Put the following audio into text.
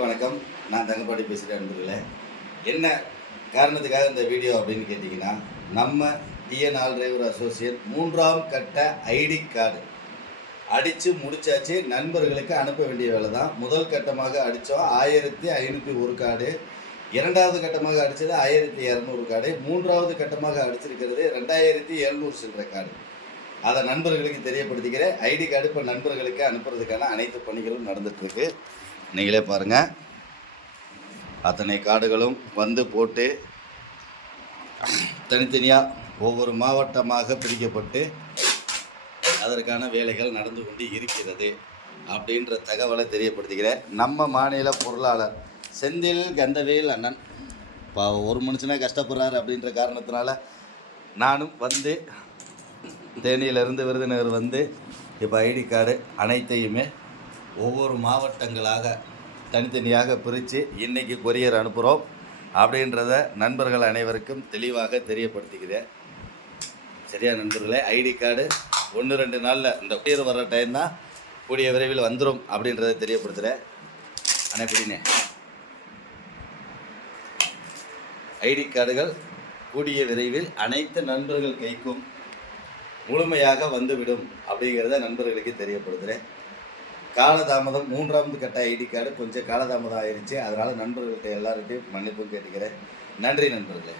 வணக்கம். நான் தங்கப்பாடி பேசுகிறேன் நண்பர்களே. என்ன காரணத்துக்காக இந்த வீடியோ அப்படின்னு கேட்டிங்கன்னா, நம்ம டிஎன் ஆல் டிரைவர் அசோசியேட் 3ஆம் கட்ட ஐடி கார்டு அடித்து முடிச்சாச்சு. நண்பர்களுக்கு அனுப்ப வேண்டிய வேலை தான். முதல் கட்டமாக அடித்தோம் 1501 கார்டு, இரண்டாவது கட்டமாக அடித்தது 1200 கார்டு, மூன்றாவது கட்டமாக அடிச்சிருக்கிறது 2700 சில்லற கார்டு. அதை நண்பர்களுக்கு தெரியப்படுத்திக்கிறேன். ஐடி கார்டு இப்போ நண்பர்களுக்கு அனுப்புறதுக்கான அனைத்து பணிகளும் நடந்துகிட்ருக்கு. நீங்களே பாருங்கள், அத்தனை கார்டுகளும் வந்து போட்டு தனித்தனியாக ஒவ்வொரு மாவட்டமாக பிரிக்கப்பட்டு அதற்கான வேலைகள் நடந்து கொண்டு இருக்கிறது அப்படின்ற தகவலை தெரியப்படுத்திக்கிறேன். நம்ம மாநில பொருளாளர் செந்தில் கந்தவேல் அண்ணன் ஒரு மனுஷனாக கஷ்டப்படுறாரு அப்படின்ற காரணத்தினால நானும் வந்து தேனியிலிருந்து விருதுநகர் வந்து இப்போ ஐடி கார்டு அனைத்தையுமே ஒவ்வொரு மாவட்டங்களாக தனித்தனியாக பிரித்து இன்றைக்கி கொரியர் அனுப்புகிறோம் அப்படின்றத நண்பர்கள் அனைவருக்கும் தெளிவாக தெரியப்படுத்திக்கிறேன். சரியா நண்பர்களே? ஐடி கார்டு 1-2 நாளில் இந்த கொரியர் வர்ற டைம் தான், கூடிய விரைவில் வந்துடும் அப்படின்றத தெரியப்படுத்துகிறேன். ஆனால் எப்படின்னு ஐடி கார்டுகள் கூடிய விரைவில் அனைத்து நண்பர்கள் கைக்கும் முழுமையாக வந்துவிடும் அப்படிங்கிறத நண்பர்களுக்கு தெரியப்படுத்துகிறேன். காலதாமதம் 3ஆவது கட்ட ஐடி கார்டு கொஞ்சம் காலதாமதம் ஆயிடுச்சு. அதனால் நண்பர்கள்ட்ட எல்லார்கிட்டையும் மன்னிப்பும் கேட்டுக்கிறேன். நன்றி நண்பர்களே.